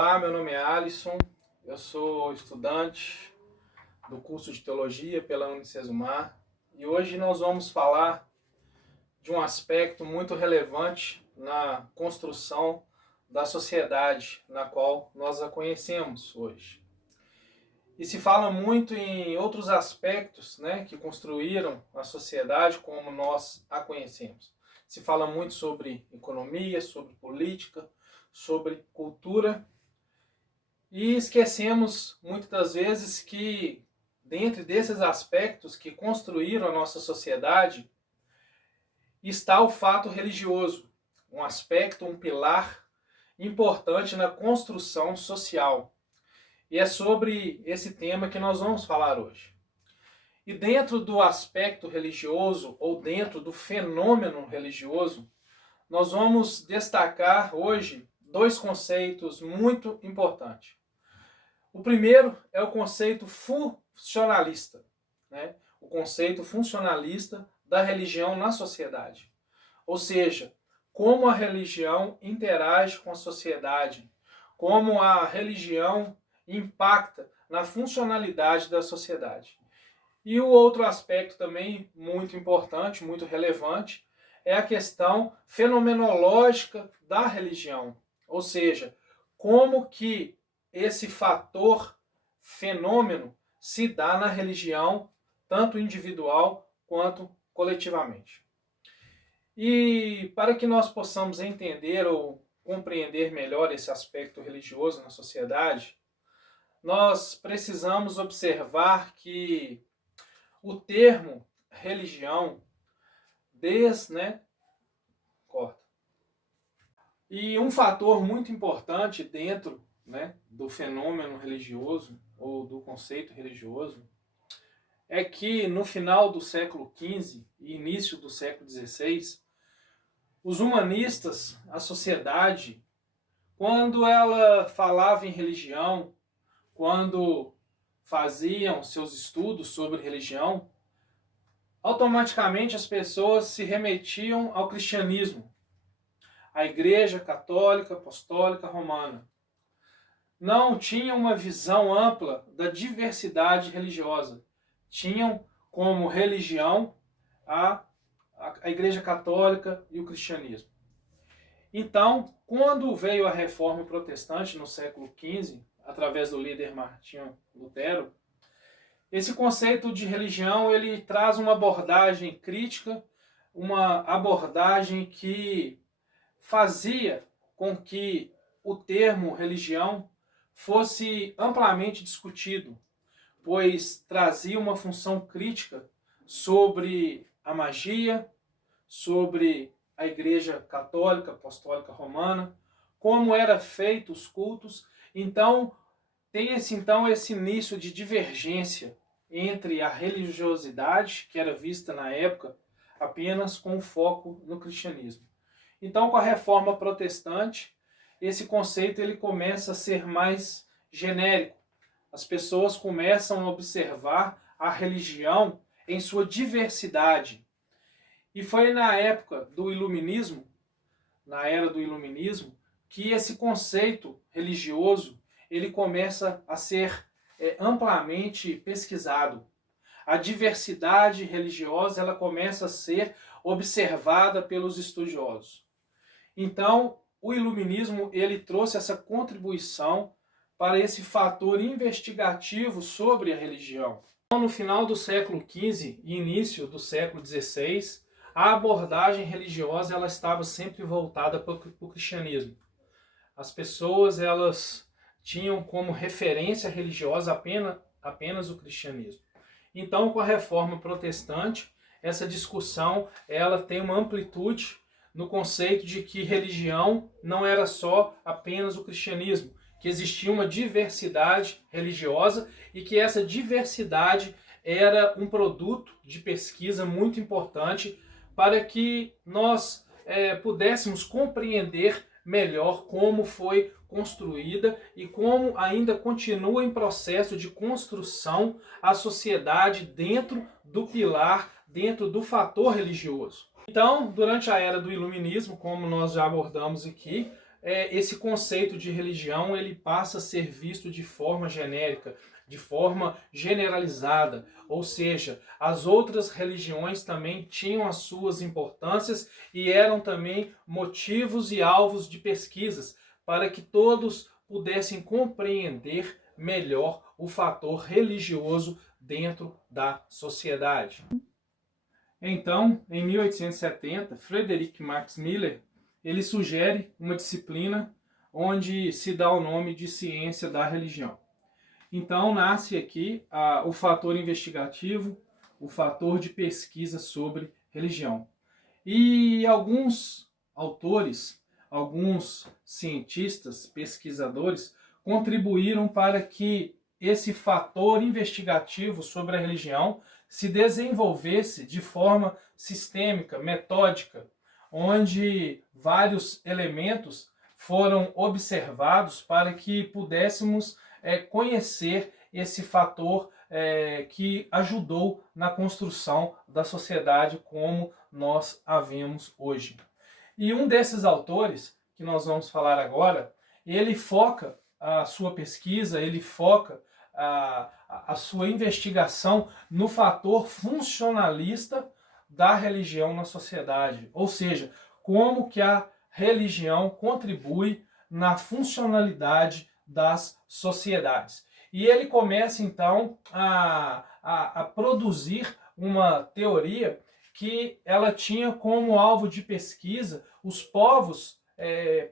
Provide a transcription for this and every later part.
Olá, meu nome é Alisson, eu sou estudante do curso de Teologia pela Unicesumar e hoje nós vamos falar de um aspecto muito relevante na construção da sociedade na qual nós a conhecemos hoje. E se fala muito em outros aspectos, que construíram a sociedade como nós a conhecemos. Se fala muito sobre economia, sobre política, sobre cultura. E esquecemos muitas das vezes que, dentre desses aspectos que construíram a nossa sociedade, está o fato religioso, um aspecto, um pilar importante na construção social. E é sobre esse tema que nós vamos falar hoje. E dentro do aspecto religioso, ou dentro do fenômeno religioso, nós vamos destacar hoje dois conceitos muito importantes. O primeiro é o conceito funcionalista, o conceito funcionalista da religião na sociedade. Ou seja, como a religião interage com a sociedade, como a religião impacta na funcionalidade da sociedade. E o outro aspecto também muito importante, muito relevante, é a questão fenomenológica da religião. Ou seja, como que esse fator fenômeno se dá na religião, tanto individual quanto coletivamente. E para que nós possamos entender ou compreender melhor esse aspecto religioso na sociedade, nós precisamos observar que o termo religião, E um fator muito importante dentro do fenômeno religioso ou do conceito religioso é que no final do século XV e início do século XVI, os humanistas, a sociedade, quando ela falava em religião, quando faziam seus estudos sobre religião, automaticamente as pessoas se remetiam ao cristianismo, à Igreja Católica Apostólica Romana. Não tinham uma visão ampla da diversidade religiosa. Tinham como religião a Igreja Católica e o cristianismo. Então, quando veio a Reforma Protestante no século XV, através do líder Martinho Lutero, esse conceito de religião ele traz uma abordagem crítica, uma abordagem que fazia com que o termo religião fosse amplamente discutido, pois trazia uma função crítica sobre a magia, sobre a Igreja Católica Apostólica Romana, como eram feitos os cultos. Então, tem esse início de divergência entre a religiosidade, que era vista na época apenas com foco no cristianismo. Então, com a Reforma Protestante, esse conceito ele começa a ser mais genérico. As pessoas começam a observar a religião em sua diversidade. E foi na época do Iluminismo, na era do Iluminismo, que esse conceito religioso ele começa a ser amplamente pesquisado. A diversidade religiosa ela começa a ser observada pelos estudiosos. Então, o Iluminismo ele trouxe essa contribuição para esse fator investigativo sobre a religião. Então, no final do século XV e início do século XVI, a abordagem religiosa ela estava sempre voltada para o cristianismo. As pessoas elas tinham como referência religiosa apenas o cristianismo. Então, com a Reforma Protestante, essa discussão ela tem uma amplitude no conceito de que religião não era só apenas o cristianismo, que existia uma diversidade religiosa e que essa diversidade era um produto de pesquisa muito importante para que nós pudéssemos compreender melhor como foi construída e como ainda continua em processo de construção a sociedade dentro do pilar, dentro do fator religioso. Então, durante a era do Iluminismo, como nós já abordamos aqui, esse conceito de religião ele passa a ser visto de forma genérica, de forma generalizada, ou seja, as outras religiões também tinham as suas importâncias e eram também motivos e alvos de pesquisas para que todos pudessem compreender melhor o fator religioso dentro da sociedade. Então, em 1870, Frederick Max Miller ele sugere uma disciplina onde se dá o nome de ciência da religião. Então nasce aqui o fator investigativo, o fator de pesquisa sobre religião. E alguns autores, alguns cientistas, pesquisadores, contribuíram para que esse fator investigativo sobre a religião se desenvolvesse de forma sistêmica, metódica, onde vários elementos foram observados para que pudéssemos conhecer esse fator que ajudou na construção da sociedade como nós a vemos hoje. E um desses autores, que nós vamos falar agora, ele foca a sua pesquisa, ele foca a sua investigação no fator funcionalista da religião na sociedade, ou seja, como que a religião contribui na funcionalidade das sociedades. E ele começa então a produzir uma teoria que ela tinha como alvo de pesquisa os povos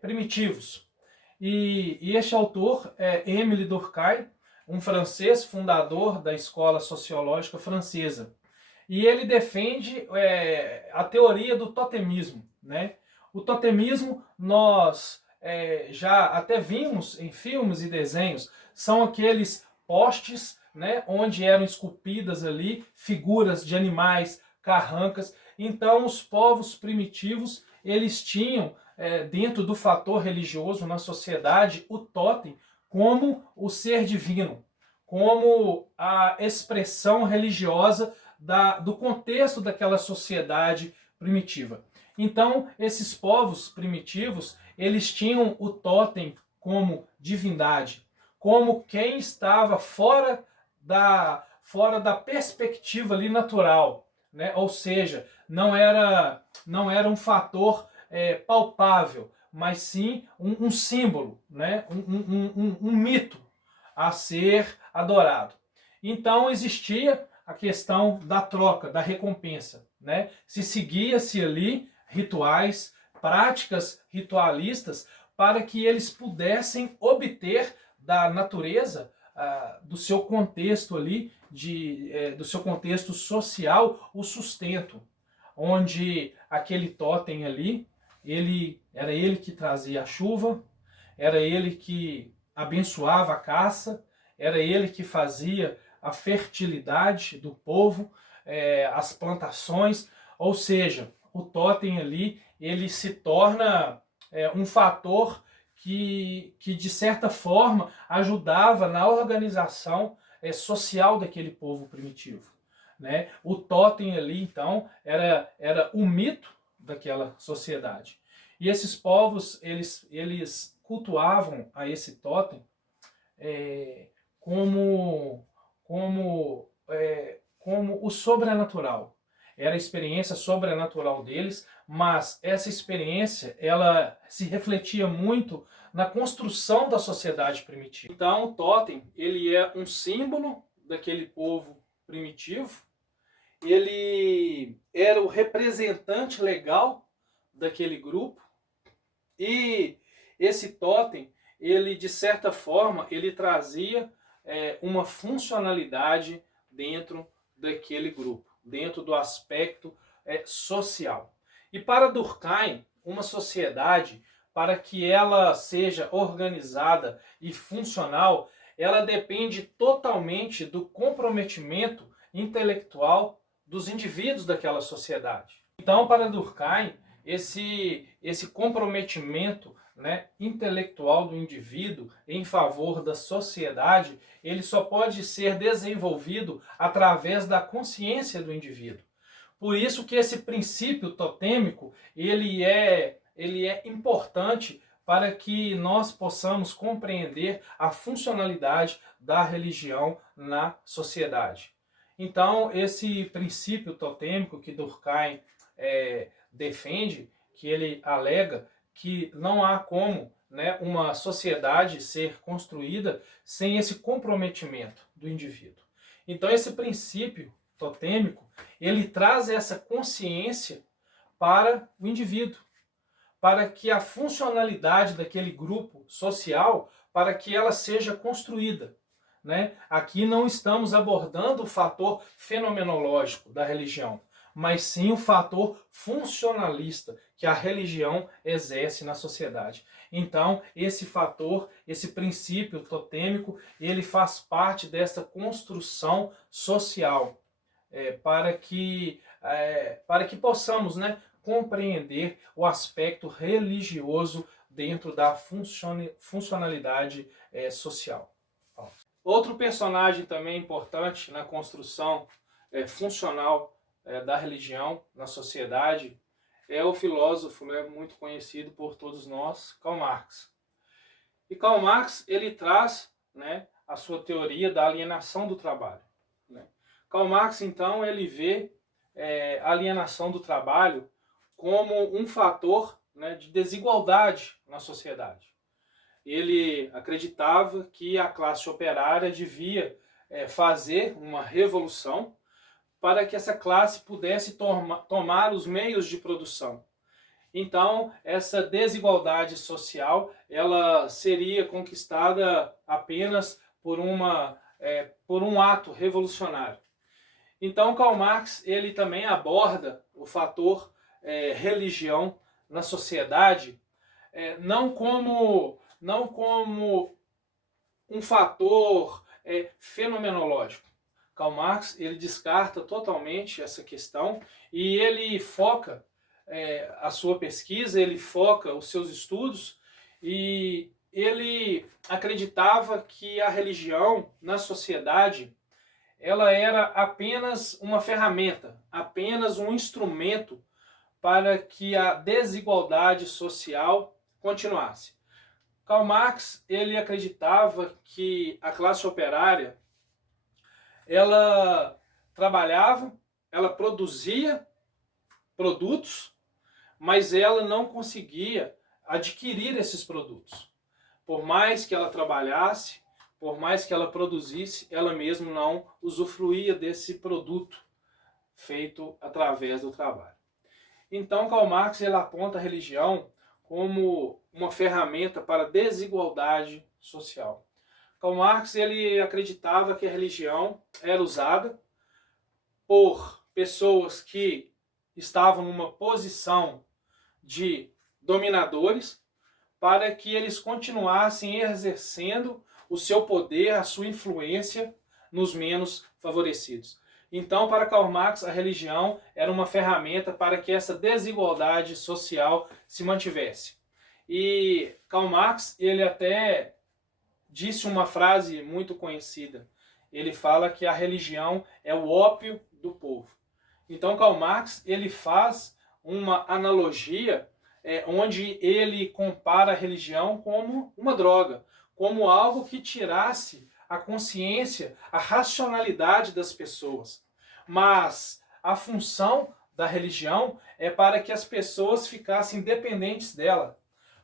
primitivos. E este autor é Émile Durkheim, um francês fundador da escola sociológica francesa. E ele defende a teoria do totemismo, né? O totemismo nós já até vimos em filmes e desenhos, são aqueles postes, né, onde eram esculpidas ali figuras de animais, carrancas. Então os povos primitivos eles tinham dentro do fator religioso na sociedade o totem como o ser divino, como a expressão religiosa do contexto daquela sociedade primitiva. Então, esses povos primitivos, eles tinham o totem como divindade, como quem estava fora da perspectiva ali natural, né? Ou seja, não era um fator palpável, mas sim um símbolo, né? Um mito a ser adorado. Então existia a questão da troca, da recompensa, né? Se seguia-se ali rituais, práticas ritualistas para que eles pudessem obter da natureza, do seu contexto ali, do seu contexto social, o sustento, onde aquele totem ali, era ele que trazia a chuva, era ele que abençoava a caça, era ele que fazia a fertilidade do povo, as plantações, ou seja, o totem ali ele se torna um fator que de certa forma ajudava na organização social daquele povo primitivo, né? O totem ali então era o mito daquela sociedade. E esses povos eles cultuavam a esse totem como o sobrenatural. Era a experiência sobrenatural deles, mas essa experiência ela se refletia muito na construção da sociedade primitiva. Então o totem ele é um símbolo daquele povo primitivo, ele era o representante legal daquele grupo, e esse totem ele de certa forma ele trazia uma funcionalidade dentro daquele grupo, dentro do aspecto social. E para Durkheim, uma sociedade, para que ela seja organizada e funcional, ela depende totalmente do comprometimento intelectual dos indivíduos daquela sociedade. Então, para Durkheim, esse comprometimento, né, intelectual do indivíduo em favor da sociedade, ele só pode ser desenvolvido através da consciência do indivíduo. Por isso que esse princípio totêmico ele é importante para que nós possamos compreender a funcionalidade da religião na sociedade. Então, esse princípio totêmico que Durkheim defende, que ele alega que não há como, né, uma sociedade ser construída sem esse comprometimento do indivíduo. Então, esse princípio totêmico, ele traz essa consciência para o indivíduo, para que a funcionalidade daquele grupo social, para que ela seja construída. Né? Aqui não estamos abordando o fator fenomenológico da religião, mas sim o fator funcionalista que a religião exerce na sociedade. Então, esse fator, esse princípio totêmico, ele faz parte dessa construção social, para que possamos, né, compreender o aspecto religioso dentro da funcionalidade social. Outro personagem também importante na construção funcional da religião na sociedade é o filósofo, né, muito conhecido por todos nós, Karl Marx. E Karl Marx, ele traz, né, a sua teoria da alienação do trabalho. Né? Karl Marx, então, ele vê a alienação do trabalho como um fator, né, de desigualdade na sociedade. Ele acreditava que a classe operária devia fazer uma revolução para que essa classe pudesse tomar os meios de produção. Então, essa desigualdade social, ela seria conquistada apenas por um ato revolucionário. Então, Karl Marx, ele também aborda o fator religião na sociedade, não como um fator fenomenológico. Karl Marx, ele descarta totalmente essa questão e ele foca a sua pesquisa, ele foca os seus estudos, e ele acreditava que a religião na sociedade ela era apenas uma ferramenta, apenas um instrumento para que a desigualdade social continuasse. Karl Marx, ele acreditava que a classe operária ela trabalhava, ela produzia produtos, mas ela não conseguia adquirir esses produtos. Por mais que ela trabalhasse, por mais que ela produzisse, ela mesma não usufruía desse produto feito através do trabalho. Então, Karl Marx ele aponta a religião como uma ferramenta para a desigualdade social. Karl Marx ele acreditava que a religião era usada por pessoas que estavam numa posição de dominadores para que eles continuassem exercendo o seu poder, a sua influência nos menos favorecidos. Então, para Karl Marx, a religião era uma ferramenta para que essa desigualdade social se mantivesse. E Karl Marx, ele até disse uma frase muito conhecida. Ele fala que a religião é o ópio do povo. Então, Karl Marx, ele faz uma analogia onde ele compara a religião como uma droga, como algo que tirasse a consciência, a racionalidade das pessoas. Mas a função da religião é para que as pessoas ficassem dependentes dela,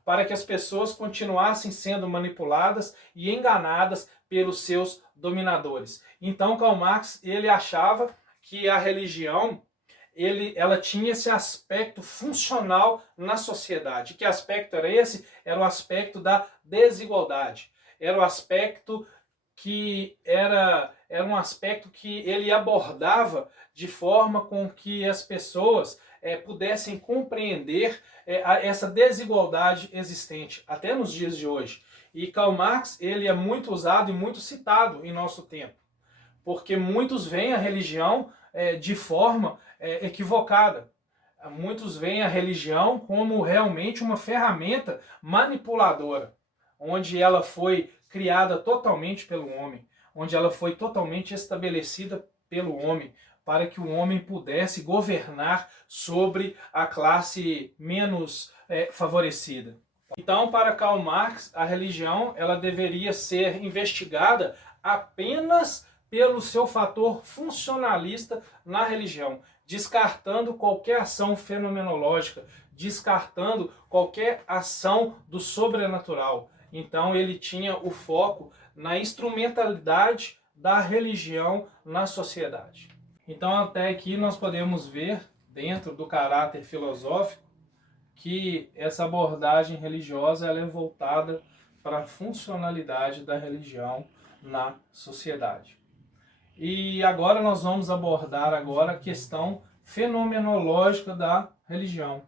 para que as pessoas continuassem sendo manipuladas e enganadas pelos seus dominadores. Então, Karl Marx ele achava que a religião ela tinha esse aspecto funcional na sociedade. Que aspecto era esse? Era o aspecto da desigualdade. Era o aspecto que era um aspecto que ele abordava de forma com que as pessoas pudessem compreender essa desigualdade existente, até nos dias de hoje. E Karl Marx ele é muito usado e muito citado em nosso tempo, porque muitos veem a religião de forma equivocada. Muitos veem a religião como realmente uma ferramenta manipuladora, onde ela foi criada totalmente pelo homem, onde ela foi totalmente estabelecida pelo homem, para que o homem pudesse governar sobre a classe menos favorecida. Então, para Karl Marx, a religião ela deveria ser investigada apenas pelo seu fator funcionalista na religião, descartando qualquer ação fenomenológica, descartando qualquer ação do sobrenatural. Então, ele tinha o foco na instrumentalidade da religião na sociedade. Então, até aqui nós podemos ver, dentro do caráter filosófico, que essa abordagem religiosa ela é voltada para a funcionalidade da religião na sociedade. E agora nós vamos abordar agora a questão fenomenológica da religião.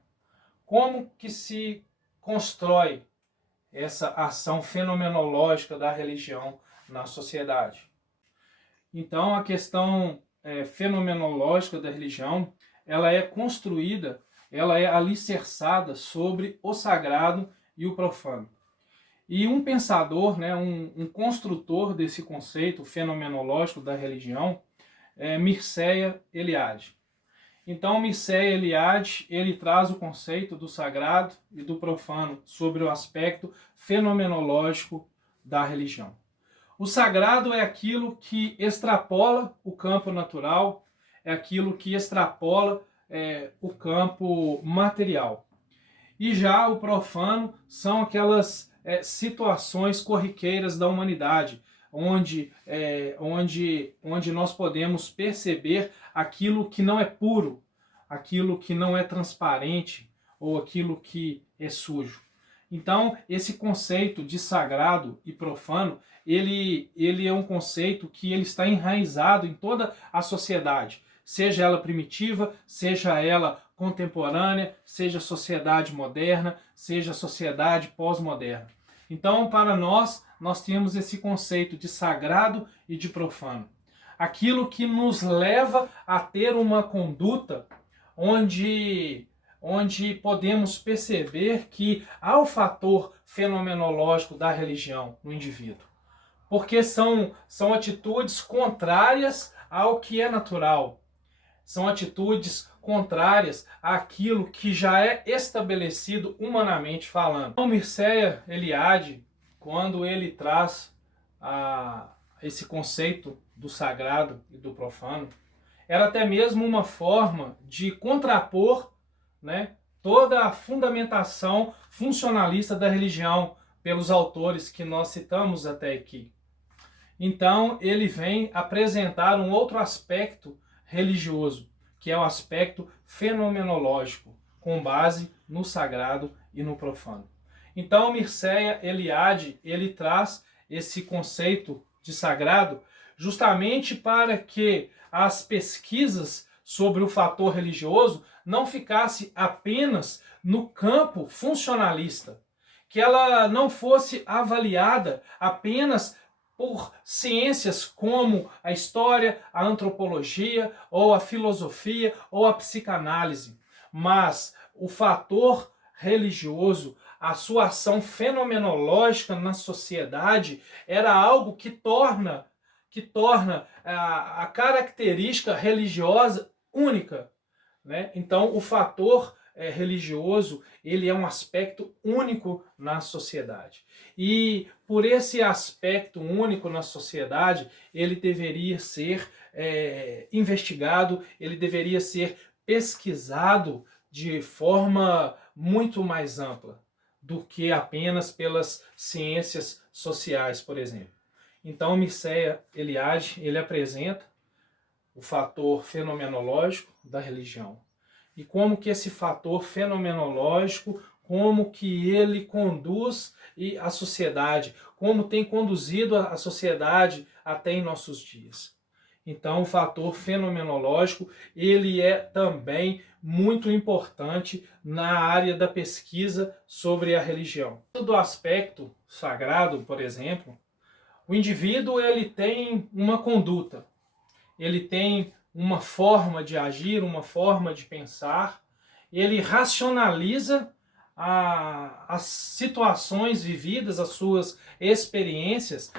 Como que se constrói essa ação fenomenológica da religião na sociedade? Então, a questão fenomenológica da religião, ela é construída, ela é alicerçada sobre o sagrado e o profano. E um pensador, né, um construtor desse conceito fenomenológico da religião é Mircea Eliade. Então, Mircea Eliade, ele traz o conceito do sagrado e do profano sobre o aspecto fenomenológico da religião. O sagrado é aquilo que extrapola o campo natural, é aquilo que extrapola o campo material. E já o profano são aquelas situações corriqueiras da humanidade, onde nós podemos perceber aquilo que não é puro, aquilo que não é transparente ou aquilo que é sujo. Então, esse conceito de sagrado e profano, ele é um conceito que ele está enraizado em toda a sociedade, seja ela primitiva, seja ela contemporânea, seja sociedade moderna, seja sociedade pós-moderna. Então, para nós temos esse conceito de sagrado e de profano. Aquilo que nos leva a ter uma conduta onde podemos perceber que há o fator fenomenológico da religião no indivíduo. Porque são atitudes contrárias ao que é natural. São atitudes contrárias àquilo que já é estabelecido humanamente falando. Então, Mircea Eliade, quando ele traz esse conceito do sagrado e do profano, era até mesmo uma forma de contrapor, né, toda a fundamentação funcionalista da religião pelos autores que nós citamos até aqui. Então, ele vem apresentar um outro aspecto religioso, que é o aspecto fenomenológico, com base no sagrado e no profano. Então, Mircea Eliade, ele traz esse conceito de sagrado justamente para que as pesquisas sobre o fator religioso não ficasse apenas no campo funcionalista, que ela não fosse avaliada apenas por ciências como a história, a antropologia, ou a filosofia, ou a psicanálise, mas o fator religioso, a sua ação fenomenológica na sociedade, era algo que torna a característica religiosa única, né? Então, o fator religioso, ele é um aspecto único na sociedade. E por esse aspecto único na sociedade, ele deveria ser investigado, ele deveria ser pesquisado de forma muito mais ampla do que apenas pelas ciências sociais, por exemplo. Então, Mircea Eliade, ele apresenta o fator fenomenológico da religião. E como que esse fator fenomenológico, como que ele conduz a sociedade, como tem conduzido a sociedade até em nossos dias. Então, o fator fenomenológico, ele é também muito importante na área da pesquisa sobre a religião. Do aspecto sagrado, por exemplo, o indivíduo ele tem uma conduta, ele tem uma forma de agir, uma forma de pensar, ele racionaliza as situações vividas, as suas experiências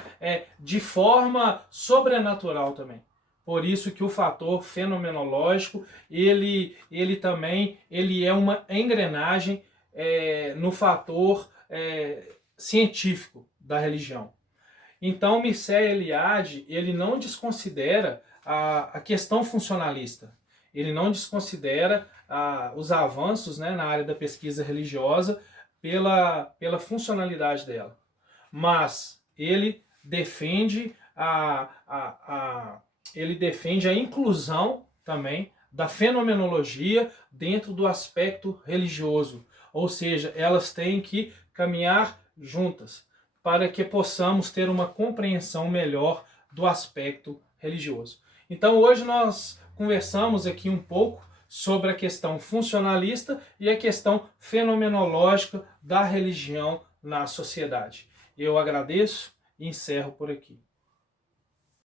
de forma sobrenatural também. Por isso que o fator fenomenológico, ele também é uma engrenagem no fator científico da religião. Então, Mircea Eliade, ele não desconsidera a questão funcionalista, ele não desconsidera os avanços, né, na área da pesquisa religiosa pela funcionalidade dela. Mas ele defende ele defende a inclusão também da fenomenologia dentro do aspecto religioso, ou seja, elas têm que caminhar juntas para que possamos ter uma compreensão melhor do aspecto religioso. Então hoje nós conversamos aqui um pouco sobre a questão funcionalista e a questão fenomenológica da religião na sociedade. Eu agradeço e encerro por aqui.